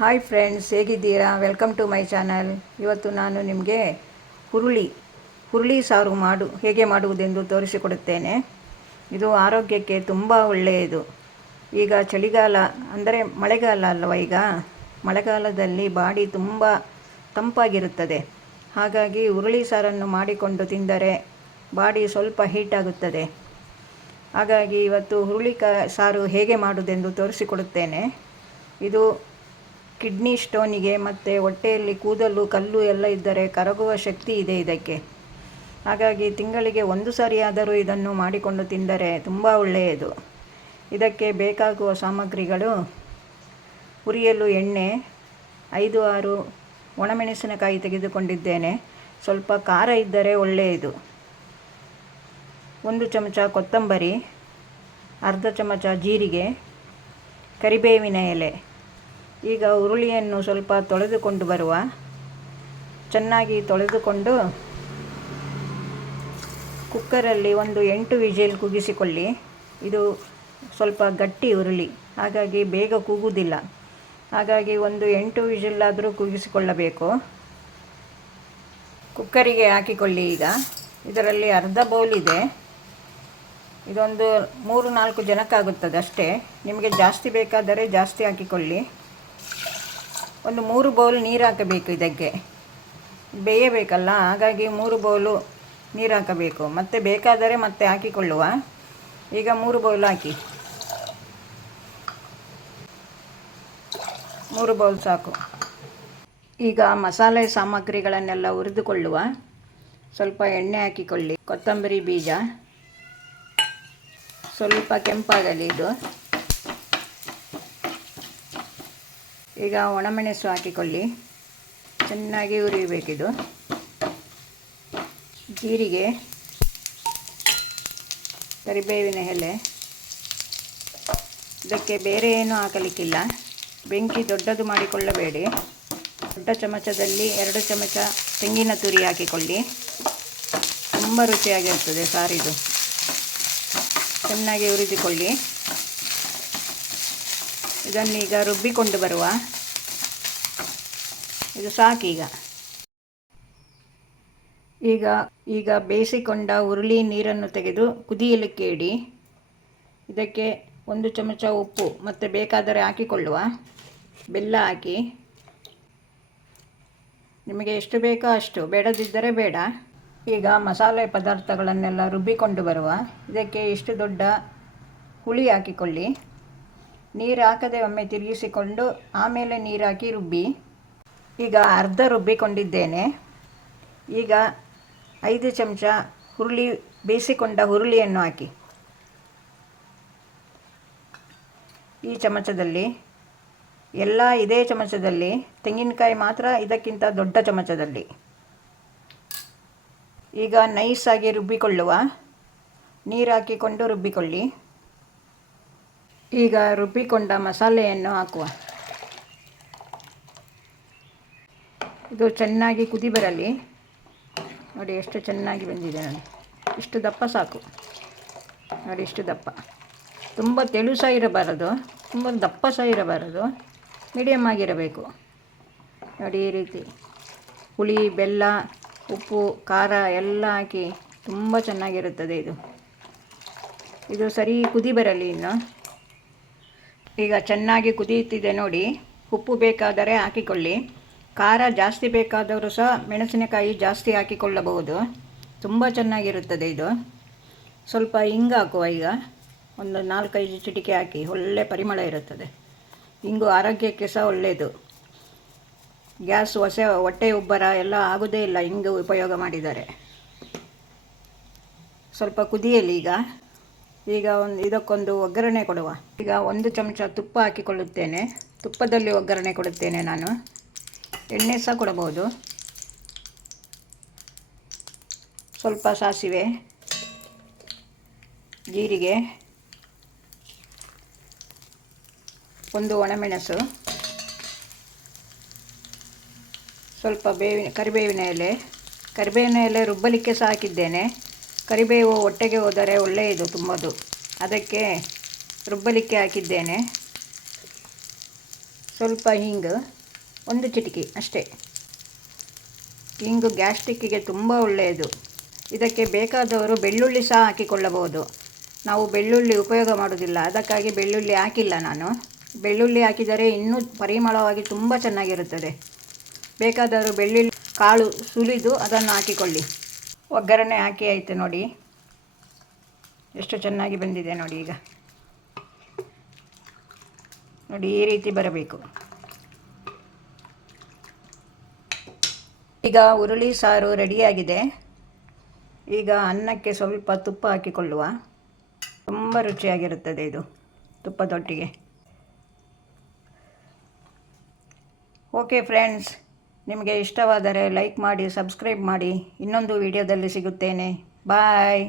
Hi friends, ಹೇಗಿದ್ದೀರಾ? Welcome to my channel. ಇವತ್ತು ನಾನು ನಿಮಗೆ ಹುರುಳಿ ಸಾರು ಹೇಗೆ ಮಾಡುವುದೆಂದು ತೋರಿಸಿಕೊಡುತ್ತೇನೆ. ಇದು ಆರೋಗ್ಯಕ್ಕೆ ತುಂಬ ಒಳ್ಳೆಯದು. ಈಗ ಚಳಿಗಾಲ ಅಂದರೆ ಮಳೆಗಾಲ ಅಲ್ಲವ, ಈಗ ಮಳೆಗಾಲದಲ್ಲಿ ಬಾಡಿ ತುಂಬ ತಂಪಾಗಿರುತ್ತದೆ. ಹಾಗಾಗಿ ಹುರುಳಿ ಸಾರನ್ನು ಮಾಡಿಕೊಂಡು ತಿಂದರೆ ಬಾಡಿ ಸ್ವಲ್ಪ ಹೀಟಾಗುತ್ತದೆ. ಹಾಗಾಗಿ ಇವತ್ತು ಹುರುಳಿ ಸಾರು ಹೇಗೆ ಮಾಡುವುದೆಂದು ತೋರಿಸಿಕೊಡುತ್ತೇನೆ. ಇದು ಕಿಡ್ನಿ ಸ್ಟೋನಿಗೆ ಮತ್ತು ಹೊಟ್ಟೆಯಲ್ಲಿ ಕೂದಲು ಕಲ್ಲು ಎಲ್ಲ ಇದ್ದರೆ ಕರಗುವ ಶಕ್ತಿ ಇದೆ ಇದಕ್ಕೆ. ಹಾಗಾಗಿ ತಿಂಗಳಿಗೆ ಒಂದು ಸಾರಿಯಾದರೂ ಇದನ್ನು ಮಾಡಿಕೊಂಡು ತಿಂದರೆ ತುಂಬ ಒಳ್ಳೆಯದು. ಇದಕ್ಕೆ ಬೇಕಾಗುವ ಸಾಮಗ್ರಿಗಳು: ಹುರಿಯಲು ಎಣ್ಣೆ, 5-6 ಒಣಮೆಣಸಿನಕಾಯಿ ತೆಗೆದುಕೊಂಡಿದ್ದೇನೆ. ಸ್ವಲ್ಪ ಖಾರ ಇದ್ದರೆ ಒಳ್ಳೆಯದು. 1 ಚಮಚ ಕೊತ್ತಂಬರಿ, ಅರ್ಧ ಚಮಚ ಜೀರಿಗೆ, ಕರಿಬೇವಿನ ಎಲೆ. ಈಗ ಹುರುಳಿಯನ್ನು ಸ್ವಲ್ಪ ತೊಳೆದುಕೊಂಡು ಚೆನ್ನಾಗಿ ತೊಳೆದುಕೊಂಡು ಕುಕ್ಕರಲ್ಲಿ ಒಂದು 8 ವಿಜಿಲ್ ಕೂಗಿಸಿಕೊಳ್ಳಿ. ಇದು ಸ್ವಲ್ಪ ಗಟ್ಟಿ ಹುರುಳಿ, ಹಾಗಾಗಿ ಬೇಗ ಕೂಗುವುದಿಲ್ಲ. ಹಾಗಾಗಿ ಒಂದು 8 ವಿಜಿಲ್ಲಾದರೂ ಕೂಗಿಸಿಕೊಳ್ಳಬೇಕು. ಕುಕ್ಕರಿಗೆ ಹಾಕಿಕೊಳ್ಳಿ. ಈಗ ಇದರಲ್ಲಿ ಅರ್ಧ ಬೌಲ್ ಇದೆ. ಇದೊಂದು 3-4 ಜನಕ್ಕಾಗುತ್ತದೆ ಅಷ್ಟೇ. ನಿಮಗೆ ಜಾಸ್ತಿ ಬೇಕಾದರೆ ಜಾಸ್ತಿ ಹಾಕಿಕೊಳ್ಳಿ. ಒಂದು 3 ಬೌಲ್ ನೀರು ಹಾಕಬೇಕು. ಇದಕ್ಕೆ ಬೇಯಬೇಕಲ್ಲ, ಹಾಗಾಗಿ 3 ಬೌಲು ನೀರು ಹಾಕಬೇಕು. ಮತ್ತೆ ಬೇಕಾದರೆ ಮತ್ತೆ ಹಾಕಿಕೊಳ್ಳುವ. ಈಗ 3 ಬೌಲ್ ಹಾಕಿ. 3 ಬೌಲ್ ಸಾಕು. ಈಗ ಮಸಾಲೆ ಸಾಮಗ್ರಿಗಳನ್ನೆಲ್ಲ ಹುರಿದುಕೊಳ್ಳುವ. ಸ್ವಲ್ಪ ಎಣ್ಣೆ ಹಾಕಿಕೊಳ್ಳಿ. ಕೊತ್ತಂಬರಿ ಬೀಜ ಸ್ವಲ್ಪ ಕೆಂಪಾಗಲಿ ಇದು. ಈಗ ಒಣಮೆಣಸು ಹಾಕಿಕೊಳ್ಳಿ. ಚೆನ್ನಾಗಿ ಹುರಿಯಬೇಕಿದು. ಜೀರಿಗೆ, ಕರಿಬೇವಿನ ಎಲೆ. ಇದಕ್ಕೆ ಬೇರೆ ಏನೂ ಹಾಕಲಿಕ್ಕಿಲ್ಲ. ಬೆಂಕಿ ದೊಡ್ಡದು ಮಾಡಿಕೊಳ್ಳಬೇಡಿ. ದೊಡ್ಡ ಚಮಚದಲ್ಲಿ 2 ಚಮಚ ತೆಂಗಿನ ತುರಿ ಹಾಕಿಕೊಳ್ಳಿ. ತುಂಬ ರುಚಿಯಾಗಿರ್ತದೆ ಸಾರಿದು. ಚೆನ್ನಾಗಿ ಹುರಿದುಕೊಳ್ಳಿ. ಇದನ್ನೀಗ ರುಬ್ಬಿಕೊಂಡು ಬರುವ. ಇದು ಸಾಕೀಗ. ಈಗ ಬೇಯಿಸಿಕೊಂಡ ಹುರುಳಿ ನೀರನ್ನು ತೆಗೆದು ಕುದಿಯಲಿಕ್ಕೆ ಇಡಿ. ಇದಕ್ಕೆ 1 ಚಮಚ ಉಪ್ಪು ಮತ್ತು ಬೇಕಾದರೆ ಹಾಕಿಕೊಳ್ಳುವ. ಬೆಲ್ಲ ಹಾಕಿ. ನಿಮಗೆ ಎಷ್ಟು ಬೇಕೋ ಅಷ್ಟು, ಬೇಡದಿದ್ದರೆ ಬೇಡ. ಈಗ ಮಸಾಲೆ ಪದಾರ್ಥಗಳನ್ನೆಲ್ಲ ರುಬ್ಬಿಕೊಂಡು ಬರುವ. ಇದಕ್ಕೆ ಇಷ್ಟು ದೊಡ್ಡ ಹುಳಿ ಹಾಕಿಕೊಳ್ಳಿ. ನೀರು ಹಾಕದೆ ಒಮ್ಮೆ ತಿರುಗಿಸಿಕೊಂಡು ಆಮೇಲೆ ನೀರು ಹಾಕಿ ರುಬ್ಬಿ. ಈಗ ಅರ್ಧ ರುಬ್ಬಿಕೊಂಡಿದ್ದೇನೆ. ಈಗ 5 ಚಮಚ ಬೇಯಿಸಿಕೊಂಡ ಹುರುಳಿಯನ್ನು ಹಾಕಿ. ಈ ಚಮಚದಲ್ಲಿ ಎಲ್ಲ ಇದೇ ಚಮಚದಲ್ಲಿ, ತೆಂಗಿನಕಾಯಿ ಮಾತ್ರ ಇದಕ್ಕಿಂತ ದೊಡ್ಡ ಚಮಚದಲ್ಲಿ. ಈಗ ನೈಸಾಗಿ ರುಬ್ಬಿಕೊಳ್ಳುವ. ನೀರು ಹಾಕಿಕೊಂಡು ರುಬ್ಬಿಕೊಳ್ಳಿ. ಈಗ ರುಬ್ಬಿಕೊಂಡ ಮಸಾಲೆಯನ್ನು ಹಾಕುವ. ಇದು ಚೆನ್ನಾಗಿ ಕುದಿ ಬರಲಿ. ನೋಡಿ ಎಷ್ಟು ಚೆನ್ನಾಗಿ ಬಂದಿದೆ. ನೋಡಿ ಇಷ್ಟು ದಪ್ಪ ಸಾಕು. ನೋಡಿ ಇಷ್ಟು ದಪ್ಪ. ತುಂಬ ತೆಳು ಸಹ ಇರಬಾರದು, ತುಂಬ ದಪ್ಪ ಸಹ ಇರಬಾರದು, ಮೀಡಿಯಮ್ ಆಗಿರಬೇಕು. ನೋಡಿ ಈ ರೀತಿ ಹುಳಿ, ಬೆಲ್ಲ, ಉಪ್ಪು, ಖಾರ ಎಲ್ಲ ಹಾಕಿ ತುಂಬ ಚೆನ್ನಾಗಿರುತ್ತದೆ ಇದು. ಇದು ಸರಿ ಕುದಿ ಬರಲಿ ಇನ್ನು. ಈಗ ಚೆನ್ನಾಗಿ ಕುದಿಯುತ್ತಿದೆ ನೋಡಿ. ಉಪ್ಪು ಬೇಕಾದರೆ ಹಾಕಿಕೊಳ್ಳಿ. ಖಾರ ಜಾಸ್ತಿ ಬೇಕಾದವರು ಸಹ ಮೆಣಸಿನಕಾಯಿ ಜಾಸ್ತಿ ಹಾಕಿಕೊಳ್ಳಬಹುದು. ತುಂಬ ಚೆನ್ನಾಗಿರುತ್ತದೆ ಇದು. ಸ್ವಲ್ಪ ಹಿಂಗು ಹಾಕುವ. ಈಗ ಒಂದು 4-5 ಚಿಟಿಕೆ ಹಾಕಿ. ಒಳ್ಳೆ ಪರಿಮಳ ಇರುತ್ತದೆ. ಹಿಂಗು ಆರೋಗ್ಯಕ್ಕೆ ಸಹ ಒಳ್ಳೆಯದು. ಗ್ಯಾಸ್, ಹೊಟ್ಟೆ ಉಬ್ಬರ ಎಲ್ಲ ಆಗೋದೇ ಇಲ್ಲ ಹಿಂಗು ಉಪಯೋಗ ಮಾಡಿದರೆ. ಸ್ವಲ್ಪ ಕುದಿಯಲಿ ಈಗ ಇದಕ್ಕೊಂದು ಒಗ್ಗರಣೆ ಕೊಡುವ. ಈಗ 1 ಚಮಚ ತುಪ್ಪ ಹಾಕಿಕೊಳ್ಳುತ್ತೇನೆ. ತುಪ್ಪದಲ್ಲಿ ಒಗ್ಗರಣೆ ಕೊಡುತ್ತೇನೆ ನಾನು. ಎಣ್ಣೆ ಸಹ ಕೊಡಬಹುದು. ಸ್ವಲ್ಪ ಸಾಸಿವೆ, ಜೀರಿಗೆ, 1 ಒಣಮೆಣಸು, ಸ್ವಲ್ಪ ಕರಿಬೇವಿನ ಎಲೆ ರುಬ್ಬಲಿಕ್ಕೆ ಸಹ ಹಾಕಿದ್ದೇನೆ. ಕರಿಬೇವು ಹೊಟ್ಟೆಗೆ ಹೋದರೆ ಒಳ್ಳೆಯದು ತುಂಬದು, ಅದಕ್ಕೆ ರುಬ್ಬಲಿಕ್ಕೆ ಹಾಕಿದ್ದೇನೆ. ಸ್ವಲ್ಪ ಹಿಂಗು, ಒಂದು ಚಿಟಿಕೆ ಅಷ್ಟೇ. ಹಿಂಗು ಗ್ಯಾಸ್ಟ್ರಿಕ್ಕಿಗೆ ತುಂಬ ಒಳ್ಳೆಯದು. ಇದಕ್ಕೆ ಬೇಕಾದವರು ಬೆಳ್ಳುಳ್ಳಿ ಸಹ ಹಾಕಿಕೊಳ್ಳಬಹುದು. ನಾವು ಬೆಳ್ಳುಳ್ಳಿ ಉಪಯೋಗ ಮಾಡೋದಿಲ್ಲ, ಅದಕ್ಕಾಗಿ ಬೆಳ್ಳುಳ್ಳಿ ಹಾಕಿಲ್ಲ ನಾನು. ಬೆಳ್ಳುಳ್ಳಿ ಹಾಕಿದರೆ ಇನ್ನೂ ಪರಿಮಳವಾಗಿ ತುಂಬ ಚೆನ್ನಾಗಿರುತ್ತದೆ. ಬೇಕಾದವರು ಬೆಳ್ಳುಳ್ಳಿ ಕಾಳು ಸುಲಿದು ಅದನ್ನು ಹಾಕಿಕೊಳ್ಳಿ. ಒಗ್ಗರಣೆ ಹಾಕಿ ಆಯಿತು ನೋಡಿ, ಎಷ್ಟು ಚೆನ್ನಾಗಿ ಬಂದಿದೆ ನೋಡಿ. ಈಗ ನೋಡಿ, ಈ ರೀತಿ ಬರಬೇಕು. ಈಗ ಹುರುಳಿ ಸಾರು ರೆಡಿಯಾಗಿದೆ. ಈಗ ಅನ್ನಕ್ಕೆ ಸ್ವಲ್ಪ ತುಪ್ಪ ಹಾಕಿಕೊಳ್ಳುವ. ತುಂಬ ರುಚಿಯಾಗಿರುತ್ತದೆ ಇದು ತುಪ್ಪದೊಟ್ಟಿಗೆ. ಓಕೆ ಫ್ರೆಂಡ್ಸ್, ನಿಮಗೆ ಇಷ್ಟವಾದರೆ ಲೈಕ್ ಮಾಡಿ, ಸಬ್ಸ್ಕ್ರೈಬ್ ಮಾಡಿ. ಇನ್ನೊಂದು ವಿಡಿಯೋದಲ್ಲಿ ಸಿಗುತ್ತೇನೆ. ಬಾಯ್.